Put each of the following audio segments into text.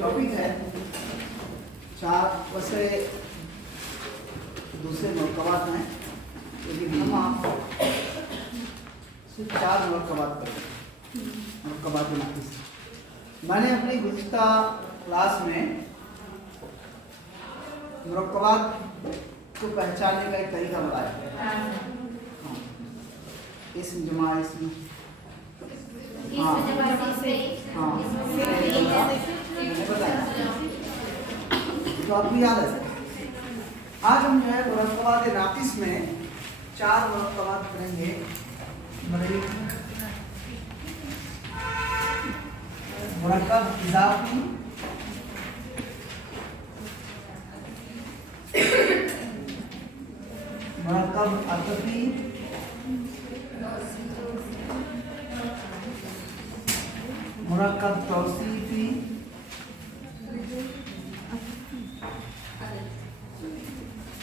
Topic है चार, वैसे दूसरे मरकबात हैं लेकिन हम आप सिर्फ चार मरकबात करें। मरकबात नाक़िस मैंने अपनी गुज़िश्ता क्लास में मरकबात को पहचानने का एक तरीका बताया। हाँ, इसम जमा इसम, हाँ हाँ मैंने बताया, तो आपको याद है। आज हम जो है मरकबात नाक़िस में चार मरकबात करेंगे। मुरक्कब इज़ाफ़ी, मुरक्कब अतफ़ी, मुरक्कब तौसीफ़ी,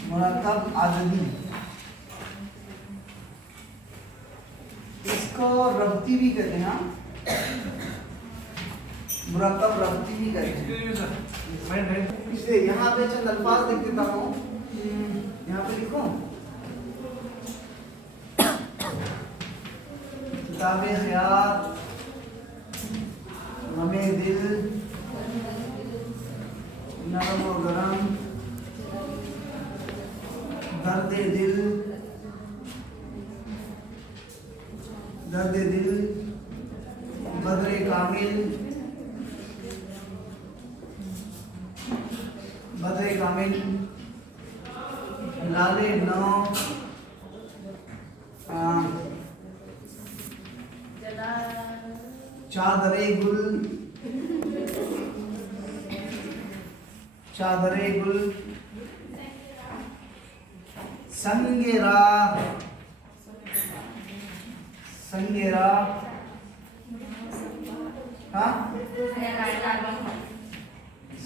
मुरक्कब अददी। इसको रब्ती भी कहते हैं, मुरक्कब रब्ती भी कहते हैं। इसलिए यहाँ पे चंद अल्फाज लिख देता हूँ, यहाँ पे लिखो किताबे हयात, गमे दिल, नरम व गरम, दर्द दिल, दर्द दिल, बदरे कामिल, बदरे कामिल, लाले नौ, चादरे गुल, चादरे गुल, संगेरा, संगेरा, हाँ,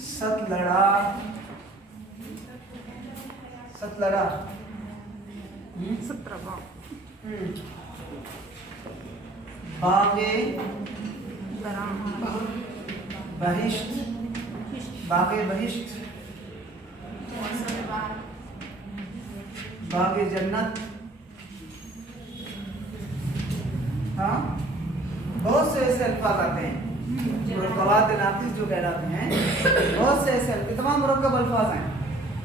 सतलड़ा, सतलड़ा, बागे बहिश्त, बागे बहिश्त, बागे जन्नत। हाँ, बहुत से ऐसे अल्फाज आते हैं मुरक्कबात नाक़िस जो कहलाते हैं। बहुत से ऐसे ये तमाम मुरक्कब अल्फाज हैं,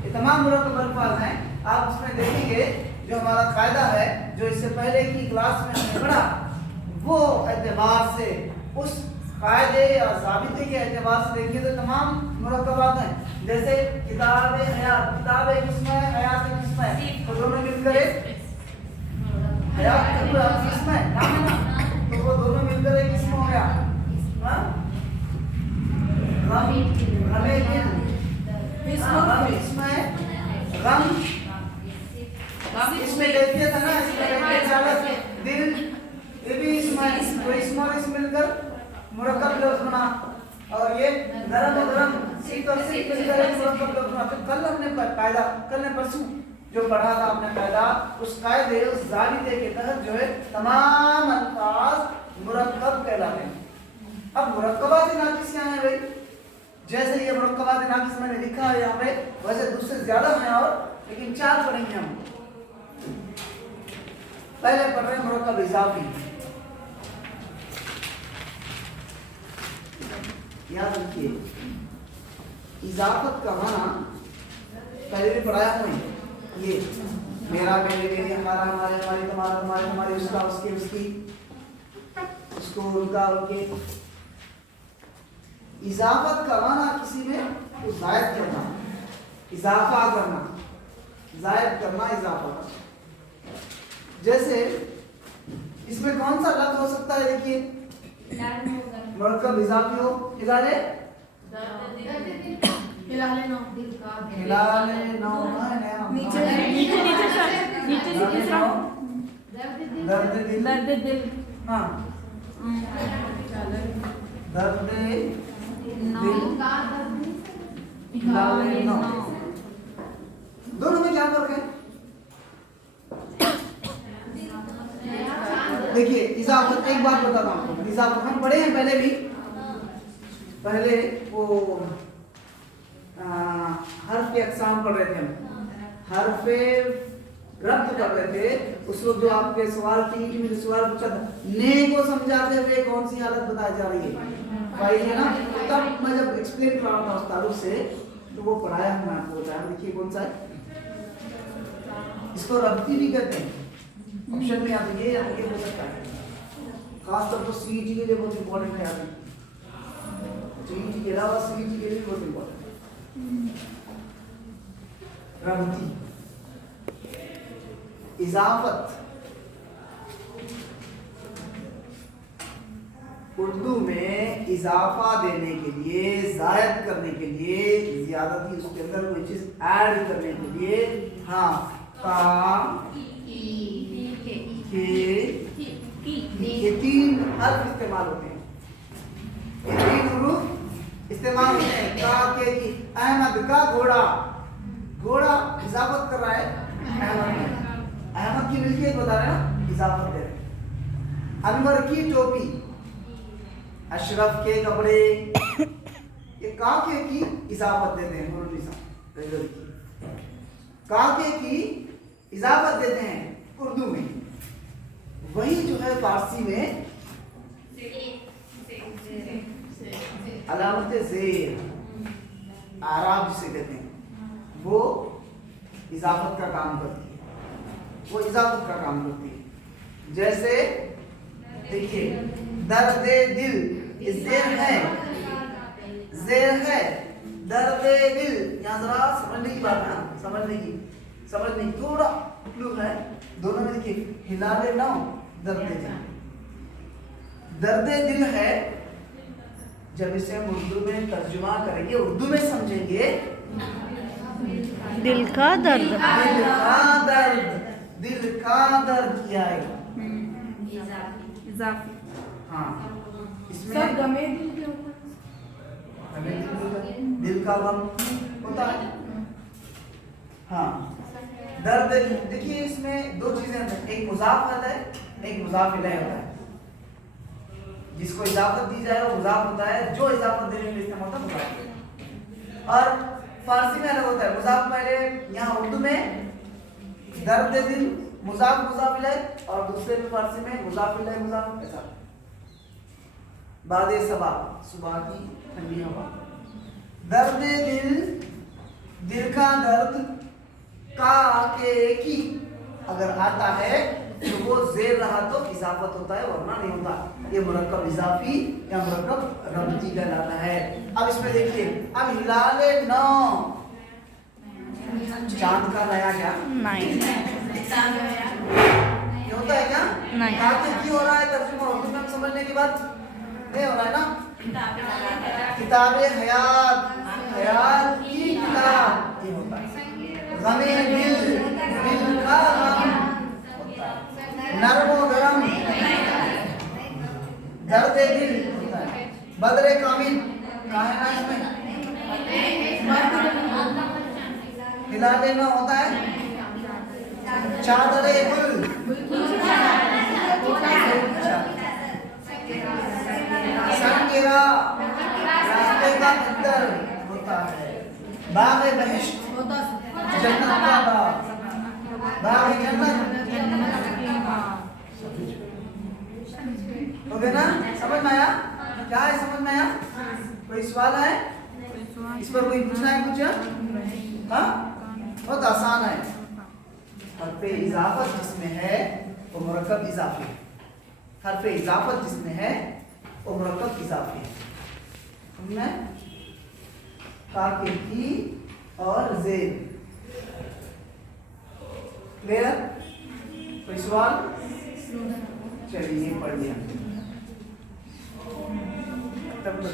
ये तमाम मुरक्कब अल्फाज हैं। आप उसमें देखेंगे जो हमारा कायदा है, जो इससे पहले की क्लास में हमने पढ़ा, वो एतबार से उस कायदे या ज़ाबिते के एतबार से देखिए तो तमाम मुरक्कबात हैं। जैसे किताब हयात, किताब एक किस्म है, हयात एक किस्म है, तो दोनों मिलकर एक हयात का किस्म है, नाम है ना, तो वो दोनों मिलकर एक किस्म हो गया। इसमें कैफियत है ना, इसमें दिल, ये भी इसमें तो इसमें और इसमें मिलकर मुरक्कब लफ्ज़ बना। और ये नरम और गरम, सीत और सीत मिलकर एक मुरक्कब लफ्ज़ बना। तो कल हमने कायदा, कल ने परसों जो पढ़ा था आपने कायदा, उस कायदे उस ज़ाबिते के तहत जो है तमाम अल्फाज मुरक्कब कहलाते हैं। अब मुरक्कबात नाक़िस क्या है भाई? जैसे ये मुरक्कबात नाक़िस मैंने लिखा है यहाँ पे, वैसे दूसरे ज्यादा हैं और, लेकिन चार पढ़ेंगे हम। पहले पढ़ रहे हैं मुरक्कब इज़ाफ़ी। याद रखिए, इज़ाफ़त का माना पहले भी पढ़ाया हूँ, ये मेरा, मेरे, मेरी, हमारा, हमारे, हमारी, तुम्हारा, हमारे, हमारी, उसका, उसके, उसकी, उसको, उनका, उनके। इज़ाफ़त का माना किसी में को ज़ायद करना, इज़ाफ़ा करना, ज़ायद करना, इज़ाफ़ा। जैसे इसमें कौन सा लफ्ज़ हो सकता है? देखिए मुरक्कब इज़ाफ़ी हो, हिलाले नौ, नीचे से तीसरा दर्द दिल, हाँ, दर्द दोनों में क्या फर्क है? देखिए इजाफत, एक बात बताता हूँ, इजाफत हम पढ़े हैं पहले भी, पहले वो हर्फ के अक़साम पढ़ रहे थे हम, हर्फे रब्त पढ़ रहे थे। उस वक्त जो आपके सवाल टीटी में सवाल पूछा था, ने को समझाते हुए कौन सी हालत बताई जा रही है, भाई है ना। तब मैं जब एक्सप्लेन कर रहा था उस तारुफ से, तो वो पढ़ाया हमने आपको बताया। देखिए कौन सा है, इसको रब्ती भी कहते हैं। ऑप्शन में आता ये हो सकता है, खासतौर पर सीईटी के लिए बहुत इंपॉर्टेंट है। सीईटी के अलावा सीईटी के लिए बहुत इंपॉर्टेंट है रब्ती। इजाफत उर्दू में इजाफा देने के लिए, जायद करने के लिए, ज्यादती उसके अंदर कोई चीज ऐड करने के लिए, हाँ का ये तीन हर्फ इस्तेमाल होते हैं, ये तीन हुरूफ इस्तेमाल होते हैं। का के की, अहमद का घोड़ा, घोड़ा इजाफत कर रहा है अहमद में, अहमद की मिल्कियत बता रहे हैं ना, इजाफत दे रहे हैं। अनवर की टोपी, अशरफ के कपड़े, ये काके की इजाफत देते हैं। काके की इजाफत देते हैं उर्दू में। वही जो है फारसी में अलामत ज़ेर, आराब जिसे कहते हैं, वो इजाफत का काम करती है, वो इजाफत का काम करती है। जैसे देखिए, दर्दे दिल, ज़ेर है, ज़ेर है, दर्दे दिल। यहाँ जरा समझने की बात है, समझने की थोड़ा क्लू है दोनों में। देखिए हिलाले ना, दर्दे दिल, दर्दे दिल है। जब इसे हम उर्दू में तर्जुमा करेंगे, उर्दू में समझेंगे, दिल का दर्द, दिल का दर्द, दिल का दर्द किया आएगा। हाँ, इसमें गमे दिल के ऊपर, दिल का गम होता है। हाँ, दर्द। देखिए इसमें दो चीजें हैं, एक मुजाफ होता है, एक मुजाफ इलैह होता है। जिसको इजाफत दी जाए वो मुजाफ होता है, जो इजाफत देने के लिए इस्तेमाल होता है मुजाफ। और फारसी में अलग होता है, मुजाफ पहले, यहाँ उर्दू में दर्द दिल मुजाफ मुजाफ इलैह, और दूसरे में फारसी में मुजाफ इलैह मुजाफ, ऐसा। बादे सबा, सुबह की ठंडी हवा। दर्द दिल, दिल का दर्द, का के की अगर आता है तो वो ज़ेर रहा तो इजाफत होता है, वरना नहीं होता। ये मुरक्कब इजाफी या मुरक्कब रब्ती कहलाता है। अब इसमें देखिए, अब हिलाले नौ, चांद का नया क्या नहीं, ये होता है क्या नहीं। आगे की हो रहा है तर्जुमा उर्दू में समझने के बाद नहीं हो रहा है ना। किताबे हयात, हयात की किताब, ये होता है। गमे दिल, दिल का गम होता है। नरम गरम, दर्द दिल होता है। बदरे कामिल कहाँ है ना इसमें, हिला लेना होता है। चादरे गुल, संगिरा रास्ते का अंदर होता है। बाग़ बहिश्त, जन्नत का बाग, बाग़ जन्नत हो गया ना। समझ में आया क्या है, समझ में आया? कोई सवाल है इस पर, कोई पूछना है कुछ? हाँ, बहुत आसान है। हर्फ़े इजाफत जिसमें है वो मुरक्कब इजाफी है। हर्फ़े इजाफत जिसमें है वो मुरक्कब इजाफी है। हमने काके की और ज़ेर क्लियर? कोई सवाल? चलिए पढ़ लिया तब तक